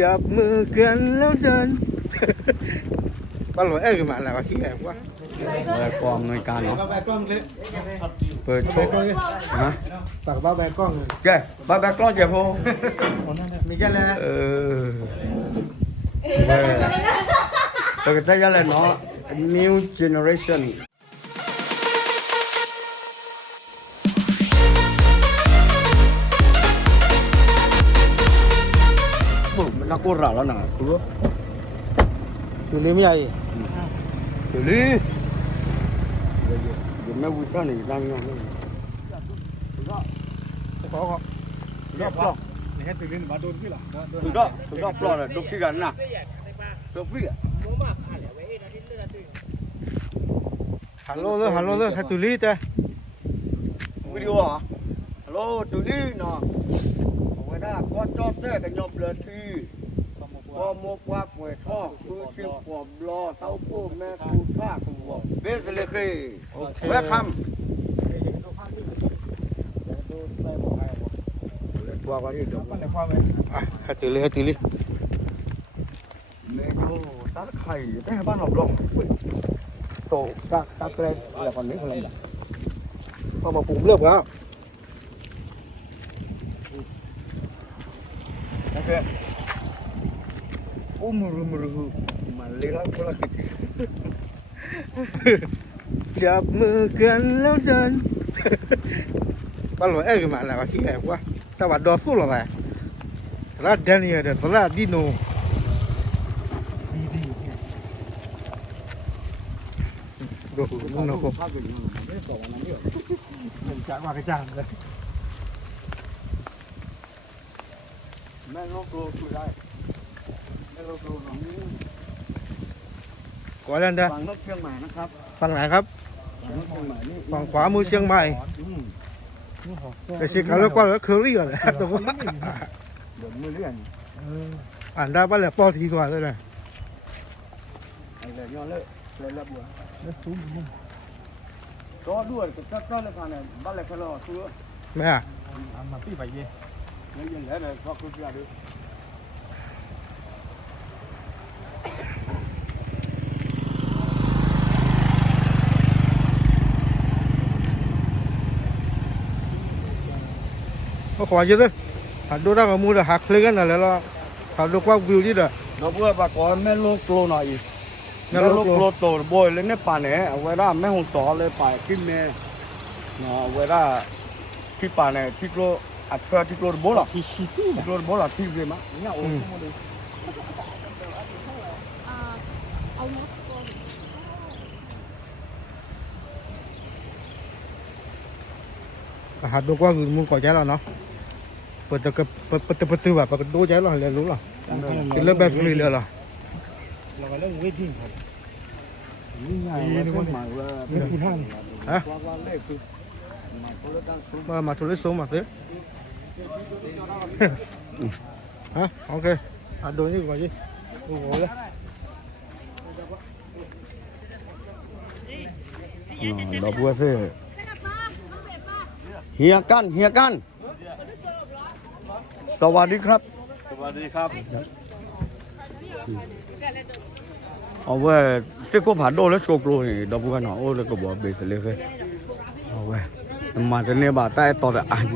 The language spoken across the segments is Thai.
จับมือกันแล้วเดินป้าหลวงเอ้ยมาแล้วขี้แอบวะ แบกกองหน่วยการเนาะ แบกกล้องเลย เปิดโชว์ฮะ ปากบ้าแบกกล้องเลย แกบ้าแบกกล้องเจ็บพอ มีแค่แล้ว แต่ก็ได้ยังไงเนาะ new generation มันน่ากลัวแล้วนะคือ อยู่นี่ไม่ใหญ่ từ lý giờ mấy vui cái này đang ngon lắm ขอรอบรอบนี่ให้ตื่นเต้นมาโดนพี่หรอ từ đó plot là đôi khi gần nè đôi khi ฮัลโหลเลยให้ตุลีแต่ video hả hello từ lý nè ngoài ra có cho xe cái nhóm lợn thì có mua qua quẹt ho cứ chim quọt lo tao cô mẹ cô tha cô biết cái gì welcome qua qua đi được ให้ตุลี mẹ cô tát khay cái ban học lòng tổ ta cái là còn mấy con này เข้ามาปรุงเรื่องแล้ว ok umur mà lấy lắm có là kịch จับมือกันแล้วเดินป้าหลวงเอ้ยมาแล้วขี้แอบวะแต่ว่าดอสู้หรอไงร้านเดนเนี่ยเดี๋ยวร้านดิโนดูมึงนะกูจังว่ากระจังเลย mẹ nó cô tụi đây mẹ nó cô nó ก่อนนั้นเด้อ bằng nước Chiang Maiนะครับ ฝั่งไหนครับ nước Chiang Maiนี่ ฝั่งขวามือเชียงใหม่แต่สิเขาเรียกว่าเคอรี่ก่อนเลยตรงนี้ เดี๋ยวมือเลื่อน อ่านได้ป่ะแหละปอทีกว่าเลยนะ ไอ้เลยย้อนเลยเลยละบัวก็ด้วยก็เลยผ่านเนี่ยบ้านเลยเขารอซื้อ แม่ มาปีไปเย่ เงินเยอะเลยเพราะคุณจะดู ก็ขอเยอะเลยหัดดูได้กับมือเดี๋ยวหักเลยกันนะแล้วเราหัดดูกว้างวิวที่เด้อ nó vừa bà có mấy lô lô này mấy lô lô tổ bồi lên cái bàn này ở ngoài ra mấy hồng gió lên phải cái mẹ nó ngoài ra cái bàn này cái lô à cái lô bố là cái lô bố là cái gì mà nhá ôi หัดดูกว้างวิวมึงก่อใจแล้วเนาะเปิดตะกับเปิดตัวแบบเปิดดูใจเราเลยรู้หรอเป็นเรื่องแบบนี้เลยหรอ เราก็เรื่องเวทีครับ นี่ไงนี่คนใหม่ว่า ไม่คุณท่าน ฮะ ว่าเลขคือใหม่คนละตั้งสูง มาทุเรศสูงมาสิฮะโอเคหัดดูนี่ก่อนสิโอ้โหเลย เราบัวเซ่เฮียกันสวัสดีครับ สวัสดีครับ เอาไว้ที่กูผ่านโดนแล้วโชว์กลัวนี่เราบัวหน่อโอ้แล้วก็บอกเบสเลยคือเอาไว้มาจะเนี่ยบาดใต้ต่อแต่อัน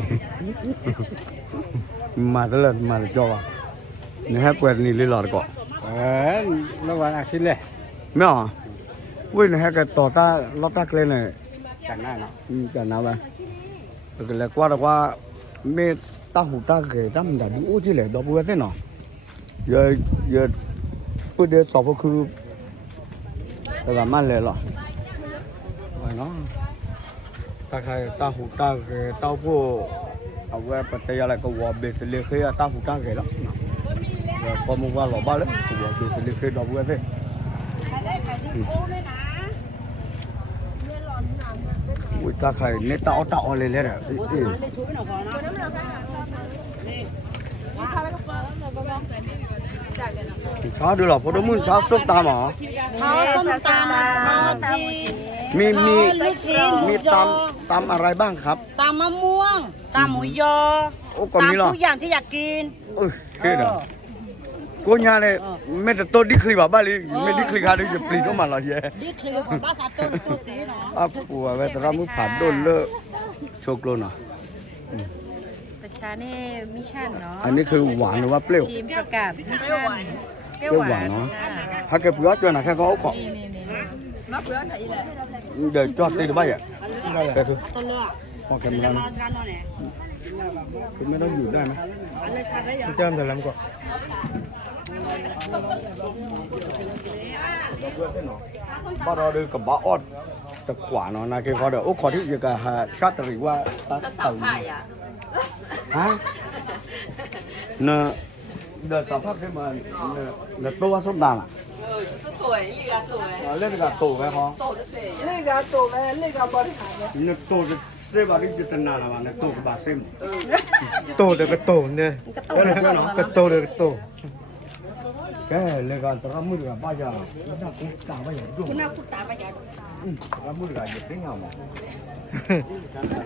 มาแต่ละมาจ่อนี่ฮะเปิดนี่เลยหลอดก่อน ระหว่างอาทิตย์เลย ไม่หรอเว้ยนี่ฮะก็ต่อตาล็อกตาเกลเนี่ย จันหน้าเนาะ จะน้ำไปก็เลยกว่าไม่ตาหูตาเกยตามันจะดูที่เลยดอกบัวเส้นเนาะเยอะเพื่อเดี๋ยวสอบก็คือแต่ละมันเลยหรอไว้เนาะตาใครตาหูตาเกยตาพวกเอาไว้ปัจจัยอะไรก็ว่าเบสเลยคือตาหูตาเกยแล้วพอมึงว่าหล่อบ้าเลยว่าเบสเลยคือดอกบัวเส้นอุ้ยตาใครเนี่ยตาเอาเลยเลยอ่ะช้าดูหรอพอดมึงช้าซุปตามหรอ ช้าส้มตำมีตำอะไรบ้างครับ ตำมะม่วงตำหมูยอ โอ้ก็มีหรอ ตำทุกอย่างที่อยากกิน โ โอ้ยเฮ้ยนะกูเนี่ยเลยไม่แต่ตัวดิคลีบ้าบ้าเลยไม่ดิคลีขาเลยจะปลีก็มาละเย่ ดิคลีบอกว่าขาต้นตัวสีเนาะ อ่ะกูว่าเวทรามือผ่านโดนเลอะโชกโลน่ะ ประชาเน่มิชั่นเนาะ อันนี้คือหวานหรือว่าเปรี้ยว ทีมประกาศมิชั่นเปรี้ยว เปรี้ยวหวาวหาน น เนาะ ค่ะ ถ้าเกิดเปรี้ยวจนนะแค่ก็เอาของเดี๋ยวจอดตีดูบ้างอ่ะแต่คือพอแกมันคุณไม่ต้องอยู่ได้ไหม เติมแต่ลำก็ บ้านเราดูกับบ้าออดตะขวาเนาะนะคือเขาเดี๋ยวโอ้ขอที่จะกับหาชาติหรือว่าตาเต่าฮะเนอะเดี๋ยวสัมภาษณ์ขึ้นมาเนอะตัวส้มตาล่ะเล่นกับตัวไหมเขาเล่นกับตัวจะเสียบาริจิตนาละมันตัวกับบาเซม โตเด็กกระโตเนี่ยกระโตเด็กกระโต แกเล่นกับตะมือกับบ้ายาแล้วกูตามบ้ายาดุคุณน่ากูตามบ้ายาตะมือกับหยิบได้เงาหมด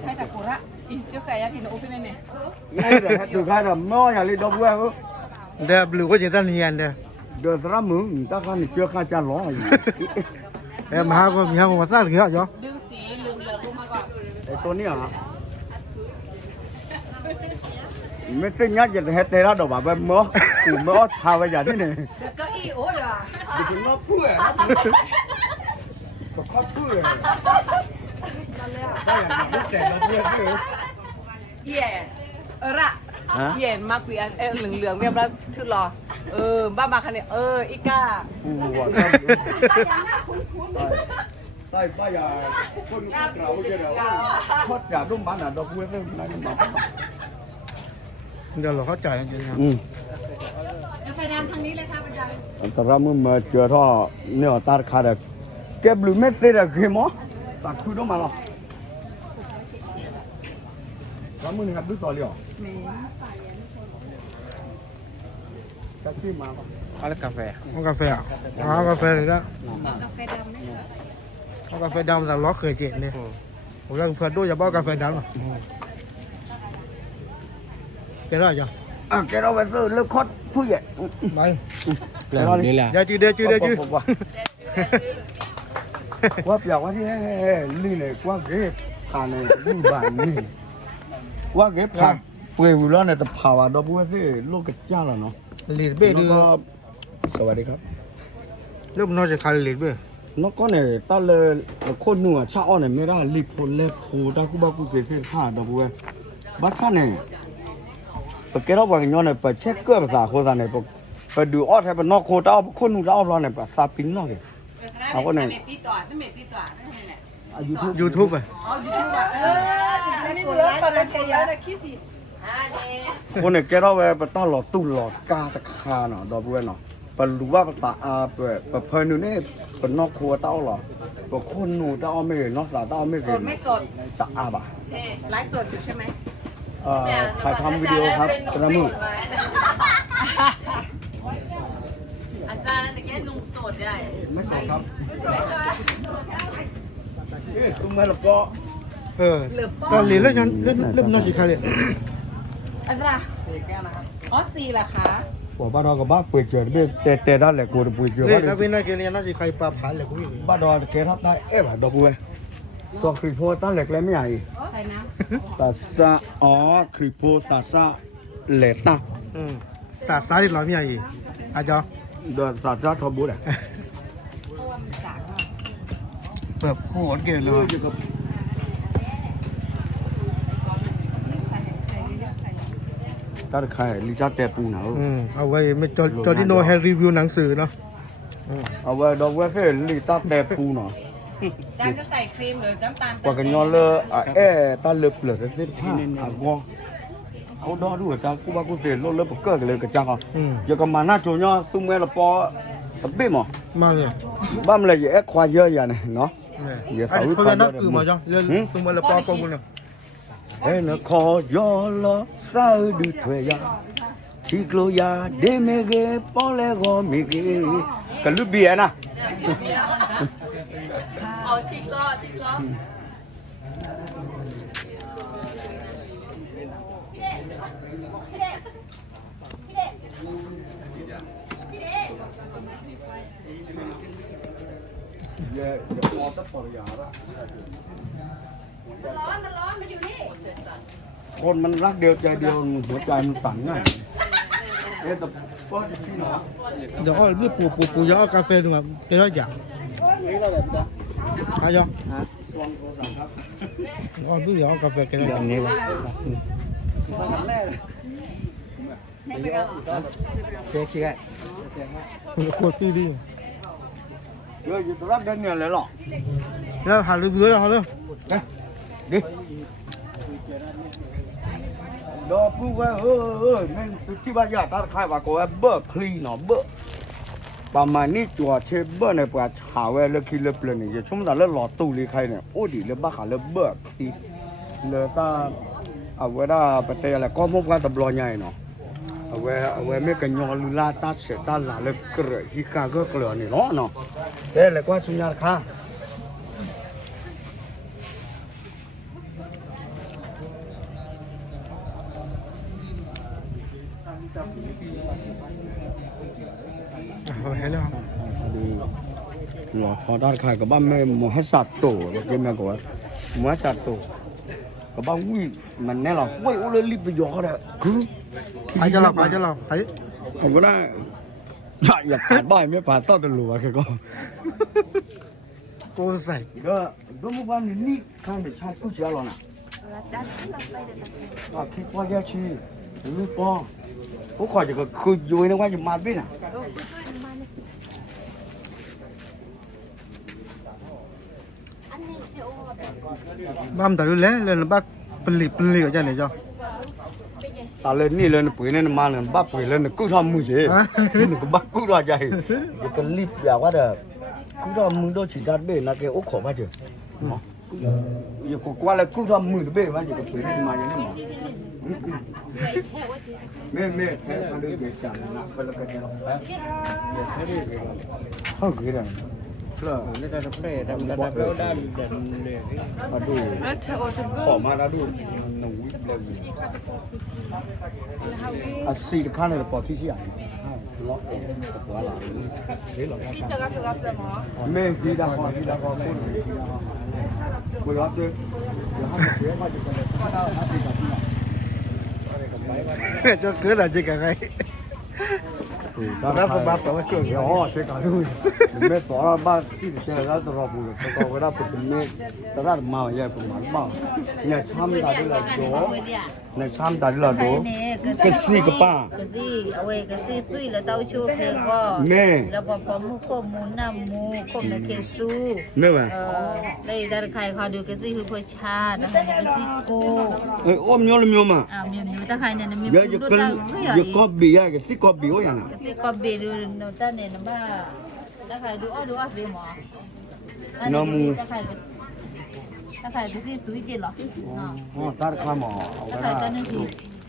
ให้แต่กูละอีเจ้าไก่ยาที่โน้ตเป็นไงเนี่ยดูใครแบบน้อยอะไรดอกบัวเขา เดี๋ยวบลูก็จะตั้งเฮียนเด้อ เดินตามมือตาข้ามีเจ้าข้าจะร้อย เอ้มาก็มีห้องมาสร้างเยอะจ้ะ ดึงสีลืมเหลือรู้มาก่อน ไอ้ตัวนี้อ่ะไม่ใช่ยัดจะเฮ็ดในร้านดอกแบบเมื่อกูเมื่อทาไว้อย่างนี้เนี่ย ก็อีโอ้ยอ่ะ เดี๋ยวน้องพูดก็ข้าพูดได้อย่างนี้แต่เราพูดคือ เย่ระเย็นมากกว่าเหลืองๆแบบนั้นคือรอบ้ามาคันเนี่ยอีก้า กูว่าใต้ป้ายาคนเราเจอแล้วทอดจากรุ่มบ้านอ่ะดอกบัวเรื่องนั้นมา เดี๋ยวเราเข้าใจจริงๆนะ กาแฟดำทางนี้เลยค่ะประจำ แต่เราเมื่อมาเจอท่อเนี่ยตาขาดแกบลูเม็ดเสียคือมั้งตาคุยต้องมาหรอเราเมื่อนี้ครับดูต่อเลยเหรอแท็กซี่มาปะ อะไรกาแฟ ห้องกาแฟอ่ะห้องกาแฟเลยนะ กาแฟดำเนี่ย ห้องกาแฟดำแต่ล็อกเคยเจ็บเนี่ยผมยังเพื่อนด้วยจะบอกกาแฟดำหรอแกได้จ้ะ แกเราไปซื้อเลือกคดผู้ใหญ่ ไป แล้วนี่แหละ อย่าจืดเดือดจืดเดือดจืด ว่าเปียกว่าที่นี่เลยว่าเก็บผ่านในรูบ้านนี่ว่าเก็บผ่านเปลือยวิลล์เนี่ยแต่ผ่าว่าดอกบัวสิลูกกระจ้าแล้วเนาะ ลีดเบ้ดู สวัสดีครับ เริ่มนอกจากคาลีดเบ้ nó có này ta là con nua chao này mới ra lip lep hồ ta cũng bao cũng cái ha đâu vui bắt sát này cái đó bằng nhau này phải check cơ mà khô ra này phải đưa ót hay phải nó khô tao con nua tao lo này phải sa pin nó kìa à con này ตีต่อไม่เหม็นตีต่อไม่เหม็นแหละ ยูทูบไป อ๋อยูทูบอ่ะไม่รู้แล้วคนละแค่เยอะนะคิดสิเนี่ย con này cái đó phải tao lọt tu lọt ca ta kha nó đâu vui nó phảiรู้ว่าภาษาแบบเพลินนี่เป็นนอกครัวเต้าหรอแบบคนหนูเต้าไม่นอกสาเต้าไม่ ส เห็น ดไม่สด จะอาบ่ะ ไลฟ์สดอยู่ใช่ไหม ถ่ายทำวิดีโอครับกระมือ อาจารย์แต่แค่นุ่มสดได้ ไม่สดครับตุ้มแม่ละก็ ตอนลีดแล้วยันเริ่มนอกจากคาลีด อันตราอ๋อสี่เหรอคะ บอกบ้านเรากับบ้านป่วยเจอแต่ได้แหละกูจะป่วยเจอ เลยถ้าเป็นนักเรียนนอกจากใครปลาผ่านเลยกูอยู่ บ้านเราเกทับได้แบบดอกบัวสองคริโพตั้งเหล็กแล้วไม่ใหญ่ ใส่น้ ตาซาคริโพตาซาเหล็กตั้ง ตาซ้ายที่เราไม่ใหญ่อาจจะ เดินตาซาทอบุ้ง แบบโหดเกินเลย ถ้าใครลิซ่าแต่ปูหนาว เอาไว้ไม่จอที่โนให้รีวิวหนังสือเนาะ เอาไว้ดอกบัวเฟ่ลิซ่าแต่ปูหนาว ำจานจะใส่ครีมหรือน้ำตาล กว่ากันย้อนเลยตาเลือบเปลือกเส้นผ้ากองเอาดอด้วยจ้ากูบ้ากูเสียรถเลือบเกิดกันเลยกับจ้าเขาอย่ากันมาหน้าโจย่อซุ้มเงละปอเบี้ยมั้ง มาเลย บ้านเลยอย่าควายเยอะอย่างนี้เนาะ เขาจะนัดคือมาจ้ะเรื่องตุ้มละปอกบุญเนาะ เอ็นคอยอลสาวดูถวยยาที่กลัวยาเดเมเกปอเลกอมิเกกันลุเบียนะ เอาทิ้งล้อทิ้งล้อ เ พอจะปล่อยยาละ มันร้อนมันอยู่นี่ คนมันรักเดียวใจเดียวหัวใจมันสั่นง่ายแต่ป้อนที่หนอ เดี๋ยวเอานี่ปูย้อกาแฟดูมาเป็นร้อยอย่าง นี่เราแบบจะ ขายอ ซองโทรศัพท์ครับ เอานี่ย้อกาแฟกันได้อย่างนี้วะ เจ๊ขี้ไก่ ขวดพี่ดิ เดี๋ยวอยู่ตรงนั้นเดินเนี่ยเลยหรอ แล้วหาเรือแล้วเขาเลย đi đó cứ vậy nên từ khi bây giờ ta khai bà có bơ clean nó bơ bà mà ní chùa chơi bơ này bà chảo về lên khi lên lên này chúng ta lên lọt tù đi khai này ôi đi lên bác khả lên bơ thì lên ta ở với ta bà tê là có một cái tập lò nhảy nó ở với mấy cái nhỏ la ta sẽ ta là lên cửa khi cả cái cửa này nó đây là qua chúng ta khai là họ đã khai cái băm mê một hết sạt tổ cái mẹ của một hết sạt tổ cái băm quy mình nghe là quay ô lên lip bây giờ đấy cứ ai cho lọc thấy không có đấy chạy nhập phạt bài mới phạt tao từ lùa cái con cô sảy đó đó một ban ní khang để chạy cứ chơi rồi nè à khi qua gia chi lúc po có khỏi chỉ có khơi vui nó qua chỉ mát biết nè băm tại lẽ lên là bác phân lì ở trên này cho ta lên ní lên bưởi lên mà lên bắt bưởi lên cứ thăm mùi gì cứ bắt cứ ra vậy cái lip giả quá đời cứ thăm mùi đó chỉ ra bể là cái ốc khổ bao giờ giờ qua là cứ thăm mùi bể bao giờ cái bưởi lên mà như thế mẹ thế con đưa về chẳng là phải là cái gì không cái này làนี่จะทำได้ทำได้แล้วด้านเด่นเนี่ย มาดูขอมาแล้วดูหนูเลยอ่ะสี่ขั้นเลยปอที่ใหญ่ล็อกตัวหลังเฮ้ยหรอแม่พี่ดาวพูดคุยรับเจอเดี๋ยวให้เสียมาจะกันเลยถ้าได้ถ้าตีกับพี่ cho cứ là chỉ cả cái đó không bắt tao chưa nhỏ chơi cả luôn mẹ tỏ ra ba xí chơi ra tao rập bùi tao có ra bùi mẹ tao ra màu vậy cũng mắm màu nhà chăm ta đi là đó nhà chăm ta đi là đó cái xí cái ba cái gì ơi cái gì tuy là tao chưa thấy có mẹ là bỏ bỏ mua khô mua nằm mua khô là kia su mẹ vậy đây ra khai khai được cái gì hư phơi cha đó là cái gì cô ôm nhau làm nhau mà miếng ta khai này là miếng giờ giờ có bì cái xí có bì ôi à cái gì có bì được nó ta này nó ba ta khai được gì mà nó mua ta khai cái gì túi gì lọ ta khai mỏ ta khai cái này gì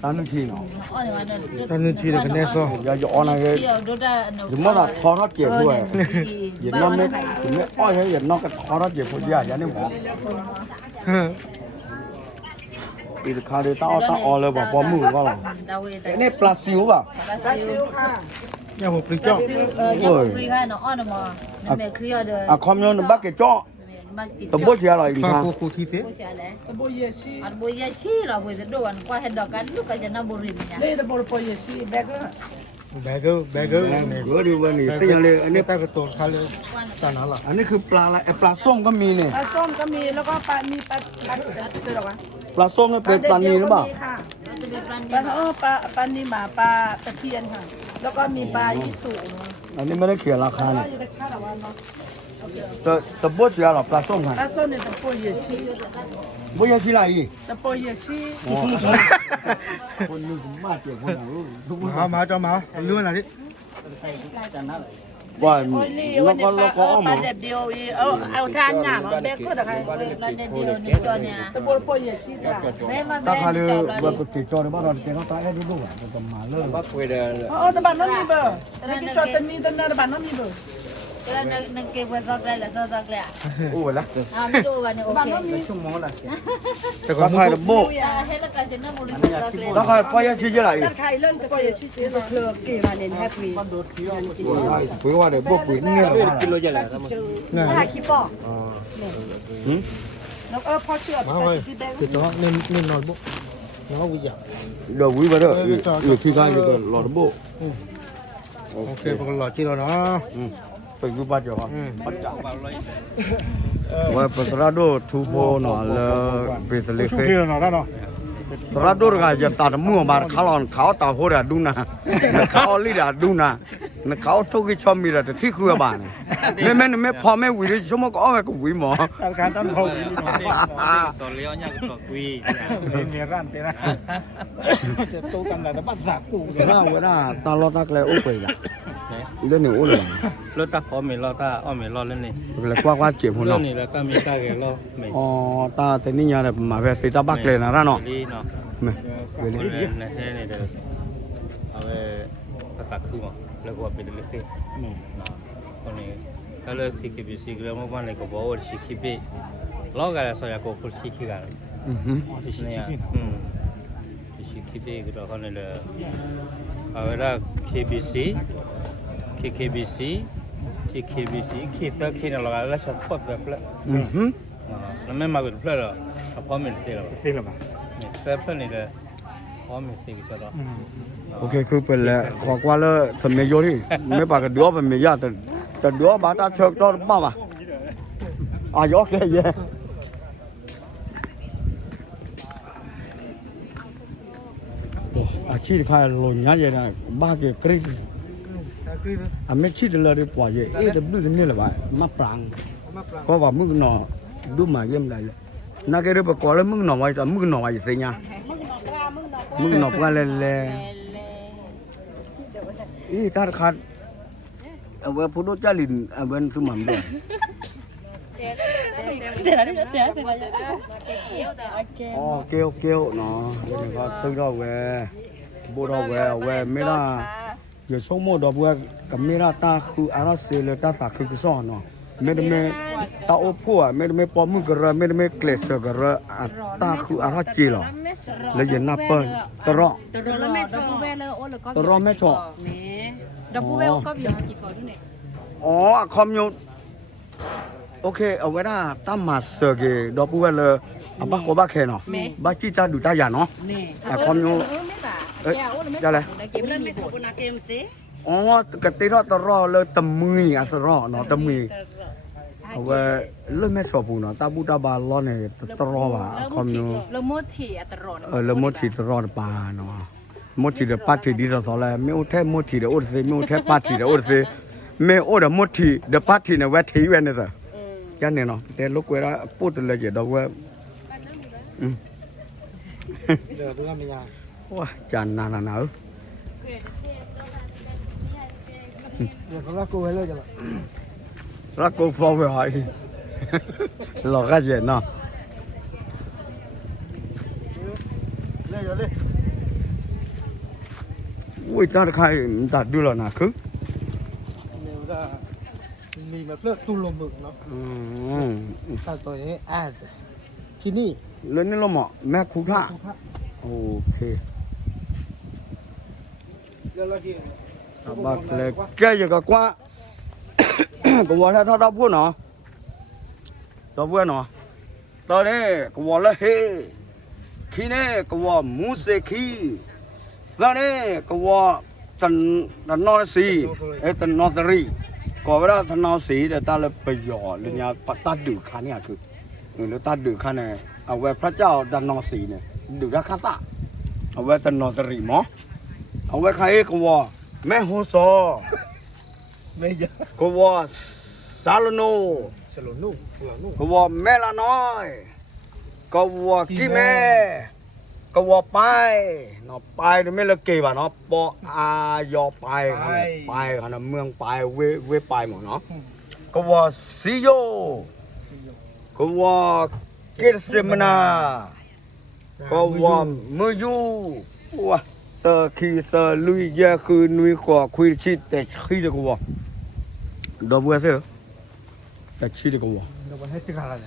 ta nước chi nó tao nên chỉ là cái này sao giờ giờ này cái giờ mất là thò nó chè thôi giờ nó mới ôi thế giờ nó cái thò nó chè thôi giờ nó mỏ thì khai để tao oเลยบอกพอมือก็หรอนี่ปลาซิวป่ะ nhà một bình cho à không nhớ nó bắt cái chó tao bớt chia lại và sao cô thi thế bôi giờ chi là bôi giờ đồ ăn qua hết đó cái lúc cái nó bôi rìm nhá đây là bồi bồi gì xí bé cơ bé gơ này gỡ đi bên này bây giờ này anh ta cái tổ khai lên ta nói là อันนี้คือปลาอะไรปลาส้มก็มีเนี่ย ปลาส้มก็มีแล้วก็ปลามีปลาคือหรอวะ ปลาส้มนี่เป็นปลานีหรือเปล่า ค่ะปลานีหมาปลาตะเพียนค่ะแล้วก็มีปลายี่สุ อันนี้ไม่ได้เขียนราคาเนี่ย อยู่ในข้าวหรอวะเนาะ แต่บดเสียหรอปลาส้มค่ะ ปลาส้มเนี่ยตะโปยชี บดยังที่ไหนอีก ตะโปยชี คนนึงมาเจ็บคนนึง มาcho má lươn là đi ว่า วันนี้ แล้วก็ ป เอาหมู ลาเด็ดเดียวเอาทานหยาบแบกก็ได้ค่ะ là để điều này cho nè ตะโปยชีจ้ะ bé mà ถ้า bé ใคร đi เดือ chọn ด là แบบ đi ติดจอในบ้านเราเจ๊เขาตายให้ดูมันจะมาเลิก bắt quay đây อ๋อตะบันน้องมีเบอร์ตะกี้จอดตะนี้ตะนาตะบันน้องมีเบอร์ แล้วก็ ตะโปยชี อันนี้คือปลาอะไรปลาส้ม Kalau nak ke buat zaklah lah, zaklah. โอ้ยละ Ah, betul warna okey. ชั่วโมงละ แต่ก่อ ราน คาโบ Ah, helak aja nak boleh buat zaklah. ราคาไปยังชื่ออะไร ใครเล่นก็ไปชื่อเจ๊เธอกี่มาเนี่ยแฮปปี้ ปุ๋ยว่าเดี๋ยวพวกปุ๋ยเนี่ย กิโลจะแหละ เนี่ย ถ้าคิดบอก แล้วพอเชื่อ มาไว้คือตัวนี่นอนบุกน้องวิญญา เดี๋ยววิวไปเด้ออยู่ที่การอยู่กับหลอดโบ โอเคพวกเราจีเราเนาะ ไปวิบัติอยู่ครับว่าเป็นตราโดทูโบเนาะแล้วเป็นทะเล ชุ เฟ บที่เราเนาะได้เนาะ ตราโดก็จะตัดมือมาเขาหลอนเขาตาหัวดาดูนะเขาลีดาดูนะเขาทุกข์ชอบมีแต่ที่คือบ้านไม่พอไม่วิริชั่วโมงก็เอาไปกับวิหมอ ตามการตั้งเขา ตอนเลี้ยวเนี่ยก็ตกวี เนี่ยร้านเต้นะจะโตกันแต่บ้านสักกู เวลาตาลอดนักเลยโอ้ไปละเรื่องนี้โอ้เลย รถตาพอไม่รอตาอ้อไม่รอแล้วนี่ เลยกว่าเจ็บหัว เรื่อ เนาะ งนี้แล้วก็มีตาแกรอไม่ อ๋อตาแต่นี่ยาแบบมาแบบสีตาบักเลยนะเนาะ ลีเนาะ ไม่ คนในแท้เนี่ยเด้อเอาไปภาษาคือมั้งแล้วก็เป็นเล็กๆคนนี้ก็เลยสิคิดสิคิดแล้วมันเลยก็บอกว่าสิคิดไปล้อกันแล้วสอยากก็สิคิดกัน เนี่ยสิคิดไปก็เขาเนี่ยเลยเอาเวลา KBC KKBC KKBC คิดแต่คิดแล้วก็แล้วชอบพูดแบบละแล้วไม่มาเป็นเพื่อนหรอพอมีเสียแล้ว จริงหรือเปล่า เนี่ยเพื่อนนี่เลยพอมีเสียก็ได้ โอเคคือเป็นแล้วขอกว่าแล้วทำเมยที่ไม่ปากกระดัวเป็นเมยาแต่ดัวบาตาเชิกตอนบ้าป่ะยกเลยเย่อาชีพใครลงยังไงนะบ้าเกย์กรีดไม่ชีดเลยปล่อยเย่เดี๋ยวดูนี่แหละว่ามาปรางก็ว่ามึงหนอดูมาเยี่ยมได้เลยนักเรียนประกอบแล้วมึงหนอไว้แต่มึงหนอไว้เสียงมึงหนอกันเลยอีตาขาดเอาไว้พูดจาลินเอาไว้ทุ่มมันด้วยอ๋อเกี่ยวเนาะเดี๋ยวก็ตึ้งเราแหวบูเราแหวไม่ได้อย่าส่งโมดอกบัวกับไม่ได้ตาคืออาราเซเลตาตาคือซ้อนเนาะไม่ได้ไม่ตาโอพัวไม่ได้ไม่ปอมือกระไม่ได้ไม่เกลสกระตาคืออาราจีหรอแล้วยันนับเปิ้ลตรอตรอไม่ชอบดับเบิลก็มีกี่คนเนี่ยอ๋อคอมยูโอเคเอาไว้นะตั้มมาเสกดับเบิลเลยอาบักก็บักแค่เนาะบักจีจ้าดูตาหยาเนาะคอมยูเอ๊ะจะอะไรอ๋อกติรอตรอเลยตะมืออ่ะสรอเนาะตะมือเอาไว้เริ่มไม่ชอบปูเนาะตาบูตาบาล้อเนี่ยตรอว่ะคอมยูละมุดถี่อัตรอด ละมุดที่ตรอปาเนาะมุดที่เดปัตที่ดีต่อแล้วไม่โอ้แท้มุดที่เดโอ้เสไม่โอ้แท้ปัตที่เดโอ้เสไม่โอ้เดมุดที่เดปัตที่เนี่ยแวะที่เว้นเนี่ยสิจันเนี่ยเนาะแต่ลูกเวลาพูดเลยจะดอกว่าเดี๋ยวดูกันมีงาน ว้าจันนาเนาะ เดี๋ยวเขาลักกูไว้เลยจ้ะ รักกูฟ้องไปหอยหลอกกันเจนเนาะ เลย อุ้ยตาใครตัดดูแล้วนะคือ เนี่ยก็มีแบบเลือกตุ้ลมบึกเนาะถ้าตัวนี้ที่นี่ เรื่องนี้เราเหมาะแม่คุท่าโอเค เรื่องละที บักเลยแกอยู่กับกว่ากูว่าถ้าเราพูดเนาะเราพูดเนาะตอนนี้กูว่าละเฮขี้เนี่ยกูว่ามูเสขี้ตอนนี้กูว่าตันนอสีตันนอตรีก็เวลาตันนอสีเดี๋ยวตาเลยไปหยอดเลยเนี่ยตัดดื้อขันเนี่ยคือหรือตัดดื้อขันเนี่ยเอาไว้พระเจ้าตันนอสีเนี่ยดื้อรักข้าตาเอาไว้ตันนอตรีมั้งเอาไว้ใครกูว่าแม่ฮูโซ ไม่เยอะ กูว่าซาลโน สลุนุ่ง กูว่าแม่ละน้อยกูว่ากี่แม่กูว่าไปเนาะไปไม่ละเกี่ยวเนาะปออายอไปกันนะเมืองไปเวไปหมดเนาะกูว่าซิโยกูว่าเกษมนากูว่ามือยูว่าเตอขี้เตอลุยเยอะคือนุยขวาคุยชิดแต่ขี้เด็กว่า ดอกบัวเสือแต่ชี้ดีกว่า เราไปให้สิขาดเลย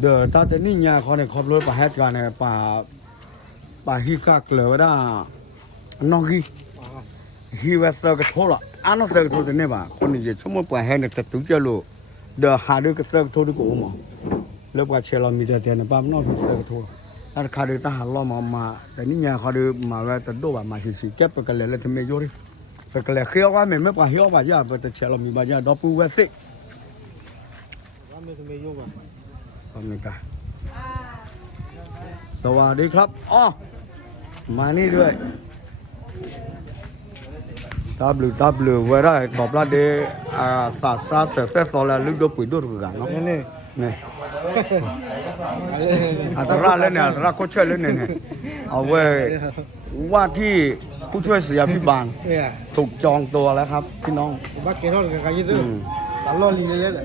เดี๋ยวตาแต่นี่เนี่ยเขาเนี่ยขับรถไปแฮกกันเนี่ยป่าฮิกักเลยว่าได้น้องฮิวเซอร์ก็โทษละอันนั้นเซอร์ก็โทษเนี่ยป่ะคนนี้จะชั่วโมงไปแฮกเนี่ยจะตุ้งเจลูเดี๋ยวหาดูก็เซอร์ก็โทษดีกว่ามั้งแล้วว่าเชลล์มีแต่เนี่ยป่ะน้องเซอร์ก็โทษถ้าขาดูตาหาล้อมาแต่นี่เนี่ยเขาดูมาว่าจะดูว่ามาชี้แก็บไปกันเลยแล้วทำไมยุ่งไปกันเลยเขี้ยวว่าไม่ป่ะเขี้ยวว่าอย่าไปแต่เชลล์มีบ้านอย่าดอกปูเวสิ ว่าไม่จะไม่ยุ่งอ่ะ ขอบคุณครับสวัสดีครับอ๋อมานี่ด้วยW เวลาตอบรับเดซาเสร็จโซลาลูกดูปุ๋ยดูรูกันเนาะนี่อัตราเล่นเนี่ยอัตราโคชเล่นเนี่ยเอาไว้ว่าที่ผู้ช่วยเสียพิบาล เนี่ย ถูกจองตัวแล้วครับพี่น้อง บ้าเกทอดกับการยืดตลอดลีเยอะเลย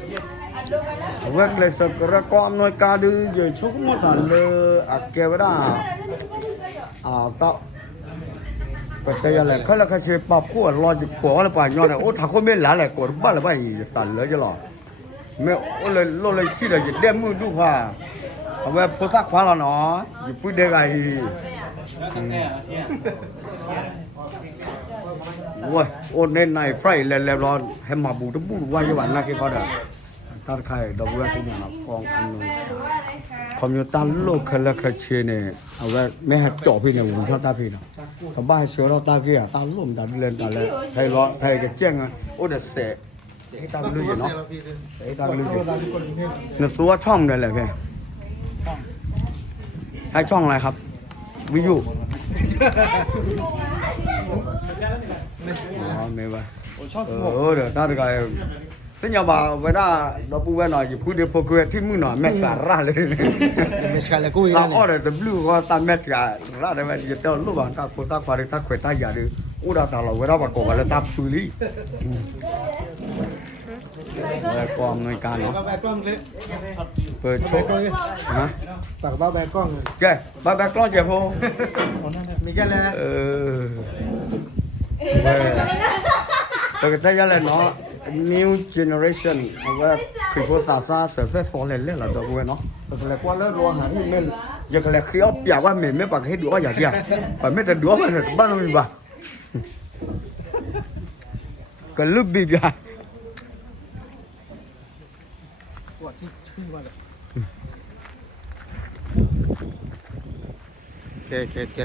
เวกเลยสักระกอมหน่วยการดูเยอะชุกมั่วทันเลยอักเกวดาต่อก็จะยังไงเขาเลยเขาเชื่อปอบขั้วรอจุดขวอะไรป่ะย้อนโอ้ถ้าคนไม่หลาเลยกดบ้านเลยป่ะสั่นเลยจะหรอไม่โอ้เลยโลเลยที่เลยจะเด้มือดูว่าเอาไว้โพสักขวาเราเนาะอยู่พูดได้ไงโอ้ยโอ้เน้นในไฟแล้วร้อนให้มาบูทั้งบูว่าอยู่วันนักกี่คนอ่ะถ้าใครดอกบัวที่เนี่ยนะกองอันนู้นคอมมิวตันโลกเขาเลยเขาเชื่อเนี่ยเอาไว้ไม่ให้จ่อพี่เนี่ยผมชอบตาพี่เนาะถ้าบ้านเชื่อเราตาพี่อ่ะตาลุ่มตาเล่นตาเล่นไทยร้อนไทยก็เจ๊งอ่ะโอ้เด็ดเสะให้ตาลุ่มเนาะให้ตาลุ่มเนี่ยตัวช่องเนี่ยแหละพี่ให้ช่องอะไรครับวิวอ๋อไม่ว่าเดี๋ยวตาดีกว่าซึ่งอย่าบอกเวลาเราพูดว่าหน่อยจะพูดเดี๋ยวพวกเวที่มือหน่อยแม่การ่าเลยไม่ใช่เลยกูอีก เรา แล้ว อ้อเลยแต่บลูก็ตามแม่การ่าได้ไหมจะเต้าลูกบ้านตาโคตาควาริตาเขวตาอย่าดื้ออุดาตาเราเวลาบอกกันแล้วตาตุลีแล้วกองหน่วยการเนาะเปิดโชว์ฮะ ตักบ้าแบกกล้อง แกบ้าแบกกล้องเจ็บพอ มีแค่แล้ว แต่ก็ได้ยังไงเนาะ new generation เอาไว้คือพวกตาซาเสือเฟสฟอร์เล่นละตัวเว้ยเนาะแต่เลยว่าแล้วรวมหาที่เม่นยังก็เลยขี้อ้อเปียกว่าเม่นไม่ปากให้ดูว่าอย่างเดียวแต่ไม่แต่ดูว่ามันบ้านเรามีบ้าก็ลุบบีบยาโอเค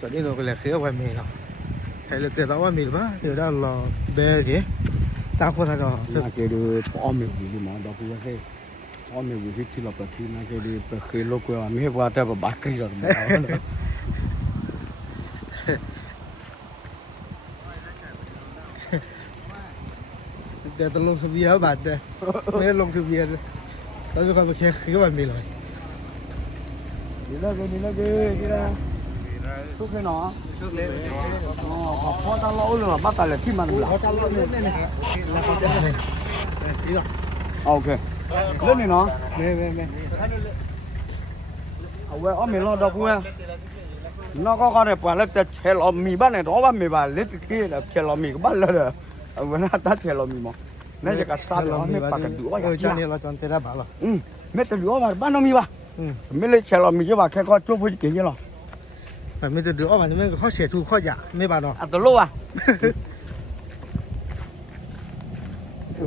ตอนนี้เราก็เลยเขี้ยววันมีเนาะใครเลยแต่เราว่ามีหรือเปล่าเดี๋ยวเรารอเบลกี้ตาคนละก็ น่าจะดูอ้อมอยู่ดีมั้งดอกบัวเฮ้อ้อมอยู่ที่เราไปที่น่าจะดูไปคือโลกว่าไม่ว่าแต่แบบบักกี้หรอกแต่ต้องลงทะเบียนบาทเลยไม่ได้ลงทะเบียนเราจะคอยมาเขี้ยววันมีเลย นี่ละนี่ละทุกข์ให้หนอทุกข์เลยอ๋อพอตาเราเลยบ้าตาเลยที่มันหลับ เขาทำเล่นนี่แล้วเขาจะนี่หรอ โอเคเล่นนี่เนาะ ไม่เอาไว้อ้อมมีรอดอกบัวนอกก็เนี่ยปานแล้วจะเชลมีบ้านเนี่ยร้องว่ามีบ้านเล็กที่แล้วเชลมีก็บ้านแล้วเด้อเอาไว้หน้าตาเชลมีมั้งนั่นจะกัดซาเราไม่ปากกันดูว่าอย่าง เจ้าเนี่ยเราจอนเตะได้บ้าหรอ ไม่แต่ดูว่าบ้านเรามีป่ะไม่เลยเชลมีจะว่าแค่ก็จุ๊บพูดเก่งยังหรอ แต่ไม่จะดูว่ามันไม่ข้อเสียถูกข้อหยาไม่บ้าหรอ อัตโลอ่ะ โอ้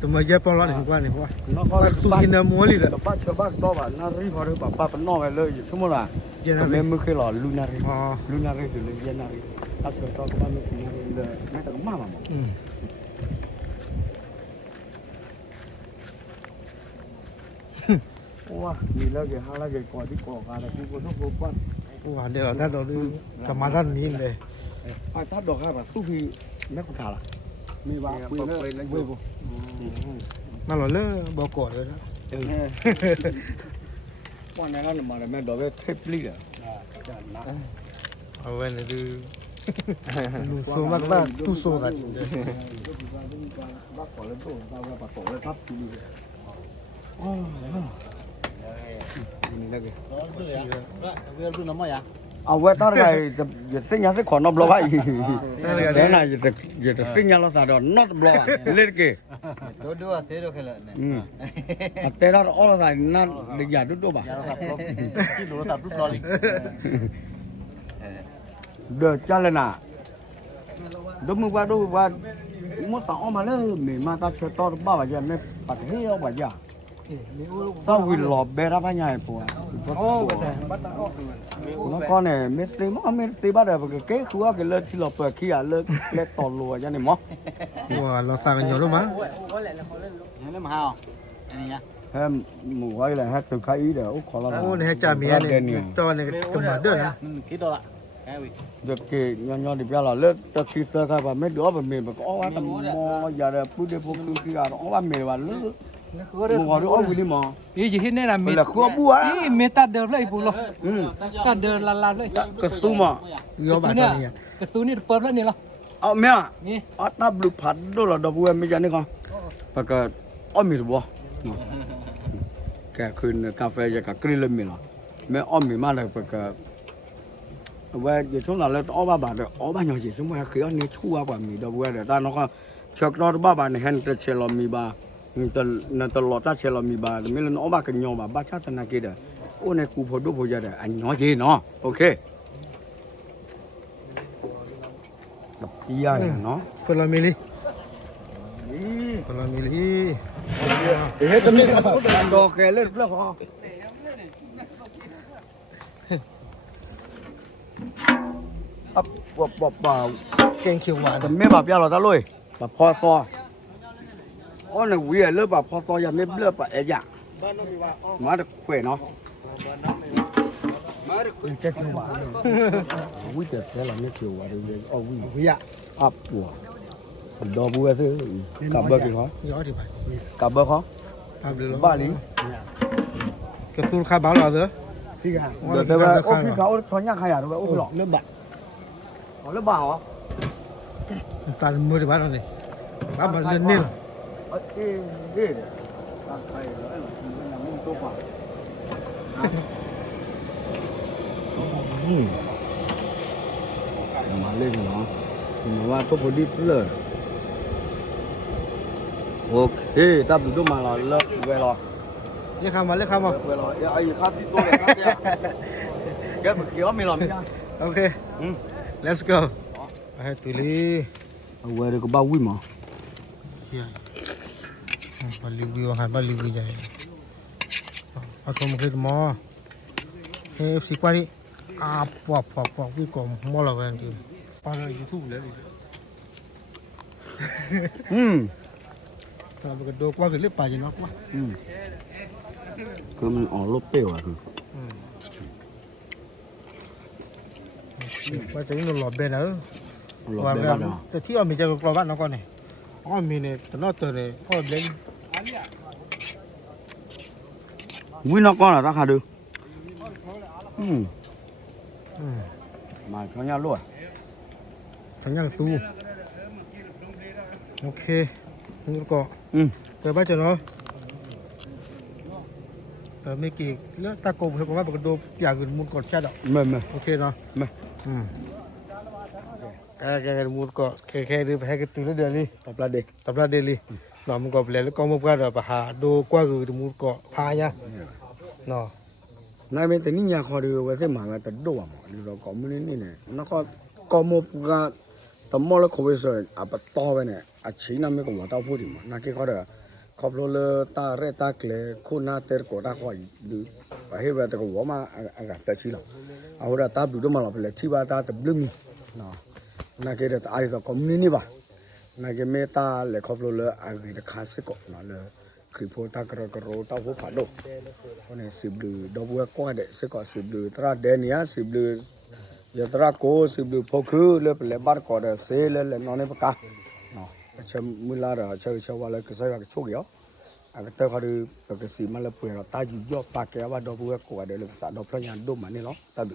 ตัวมาเยอะปอนร้อนถึงกว่านี่เพราะว่า nó có tu kinh là múa đi rồi bác cho bác to bảo nó rí vào đây bảo ba phần no về lời chứ mà là lên mới khi lò lunari từ lên lunari bác cho các bạn mới là ngay tại cũng mà wow nhìn là cái hai là cái quả đi quả là cái quả nó vô quan wow đây là thật đó đi cầm má thân nhìn đây ai tát được hai bà su thì mấy con thả là mi bà quỳ nó lên quỳ vô mà nó lỡ bỏ cỏ rồi đó con này nó mà mẹ đổ về thép ly à ở bên này đi lù xô mắc ba tu xô cả bác bỏ lên tổ tao ra bà tổ lên thắp đi nhìn đây kìa Bây giờ nó mày à? เอาไว้ตอนไงจะสิ่งยังสิ่งขอนอบล็อกไอ้เดี๋ยวน่ะจะสิ่งยังเราสาดอนนอตบล็อกเล่นเก๋ดูอ่ะเสียดูแค่เลยแต่เราเอาเราใส่นั่นเด็กใหญ่ดูป่ะที่ดูสับรูปรอลิเดี๋ยวจ้าเลยนะดูมึงว่ามุดต่อออกมาเลยมีมาตัดเชือกต่อบ้าไปยังไม่ปัดเหี้ยวไปยังเศร้าวิลลอบเบราพญาปัวโอ้แล้วก็เนี่ยเมสติบ้าเดี๋ยวเก๋คือว่าเกลือที่เราเปิดขี้อ่ะเลิกต่อรัวยันนี่มั้ง ว้าเราสั่งกันอยู่รู้มั้ย นี่มาเอาอันนี้นะ เฮ้ยหมูไว้เลยฮะตัวใครอีเดี๋ยวขอเรา โอ้เนี่ยจ่าเมียเนี่ยตอนนี้กำลังเดินนะ คิดตัวละแค่วิ เด็กเก๋ย้อนดิบยาเราเลิกตะคิดตะใครว่าไม่ดูว่าเป็นเมย์แบบอ๋อว่าแต่มออย่าเดี๋ยวพูดเดี๋ยวพวกคือขี้อ่ะอ๋อว่าเมย์ว่าเลิกมึงขอดูอ๋อวิลลี่มอ อีจะเห็นได้นะ เป็นละครัวบัว อีเมตาเดิมเลยปูหรอตัดเดินลาเลย กระตุ้มอ่ะ ยอมบาดตอนนี้ กระสุนนี่เปิดแล้วนี่หรอ เอาเมีย นี่ อ๋อตับลูกผัดดูเราดอกบัวไม่ยันนี่ก่อนปากกาอ๋อมีหรือบ่แกคืนกาแฟจะกับกรีนเลยมีหรอแม่อ๋อมีมาเลยปากกาว่าจะช่วงนั้นเราอ๋อบาบาเดี๋ยวอ๋อบาอย่างจีสมมติคืออันนี้ชั่วกว่ามีดอกบัวเดี๋ยวตาน้องก็เช็ครอดบ้าบาในแฮนด์เชลมีบานั่นตลอดตาเชลมีบาไม่เล่นอ๋อบากันยอมบาชาตินาเกดโอ้เนี่ยกูพอดูพอจะได้อันน้อยจีเนาะโอเคกับพี่ยาเนาะ คนละมิลลิคนละมิลลิ เฮ้ยตอนนี้ดอกแกเล่นเปล่าอับบ่ แกงเขียวหวาน แต่ไม่แบบยาเราตะลุยแบบพอซออ๋อเนี่ยวิ่งเลือบแบบพอซอยังไม่เลือบแบบเอ๋ยมาตะเขวเนาะแกงเขียวหวานวิ่งแต่เราไม่เขียวหวานเลยอ๋อวิ่ง วิยะ อับหัวดอกบัวซื้อกลับเบอร์กี่ข้อย อดดิไป กลับเบอร์เขา ทำเลย บ้าลิ กระตุ้นข้าวบ้าเราเด้อ พี่กันเดี๋ยวแต่ว่าโอ้พี่เขาทอนยากขยันด้วยโอ้หลอกเริ่มบะอ๋อเริ่มบะเหรอ ตามือที่บ้านเราเนี่ยบ้านมันเน้น เอ๊ะตาใครเหรอมันยังไม่ตัวกว่ามาเล่นเนาะมาว่าตัวพอดีเลยโอเคถ้าดูมาเราเลิกเวลา เรียกข้าวมาเรียกข้าวมา เวลาไอ้ข้าที่ตัวเลยครับเนี่ยแกเมื่อกี้ว่ามีหรอไม่ใช่ โอเค let's go ไปตุลี เอาไว้เดี๋ยวก็บ้าวิ่งมั้ง บาลีวิวหันบาลีวิวใหญ่เอาตัวมันขึ้นมอเฮ้ยสิกว่านี้ปอกวิ่งก่อนมอเรากันจริงปาเลยยูทูบเลยเราไปกระโดดว่าคือเล็บปลาจีนอกว่า คือมันออกรบเปรี้ยวอ่ะคือ ว่าจะยิ่งหลบเบนเออ รบ ว่า เป แบ รี้ยว บ เนาะ แต่ที่ว่ามีจะกรอบบ้านน้องก่อนเนี่ยอ๋อมีเนี่ยตลอดตัวเลยอ๋อเล่น วิ่งนอกก้อนเหรอตั้งขาดูมาเขาเนี่ยรวด ทั้งยังสู้โอเคนี่ก็เกิดบ้านจะเนาะแต่ไม่กี่เลือดตะโกนเขาบอกว่าปกติอยากกินมูลกอดแช่ดอก ไม่ โอเคเนาะ ไม่ แกมูลก็แค่ดูไปให้กันตื่นเดือนนี้ ตบลาเด็ก ตับลาเดลี่เนาะมันก็เปลี่ยนแล้วก็มันก็แบบหาดูกว่าคือมูลก็พายะเนาะ นายเป็นแต่นี่ยาคอดูว่าเส้นหมาแต่ดูอ่ะหรือเราก็ไม่นี่เนี่ยนั่นก็มุกก็แต่มอแล้วเขาไปสวยอ่ะปะต่อไปเนี่ยอ่ะชี้น้ำไม่ก็ว่าเต้าพูดดิมั้งนั่นแค่เขาเด้อขอบเลยตาเรตาเกลคุณน่าเตอร์ก็ได้คอยดูไปให้เวลาแต่ก็ว่ามาอากาศแต่ชี้เราเอาเวลาตาดูด้วยมาเราไปเลยที่ว่าตาแต่บลึงเนาะนั่นแค่เด้อไอ้ก็คอมนี่ป่ะนั่นแค่เมตาเลยขอบเลยไอ้ก็ขาสิก็นั่นเลยคือพอตากระกระโรตาหัวผาดคนนี้สิบลือดอกบัวก้อนเด็กสิก็สิบลือตราเดนียสิบลือยาตราโกสิบลือพอคือเลยเป็นเลยบ้านก่อนเด็กเสเลยเลยนอนในปากกาเนาะเชื่อมือลาเด้อเชื่อว่าเลยก็ใส่ก็ช่วยอ่ะอาก็เตะเขาดูก็สิมันเลยเปลี่ยนตาอยู่ยอดปากแกว่าดอกบัวก้อนเด็กเลยตาดอกพระยานดุมันนี่เนาะตาดู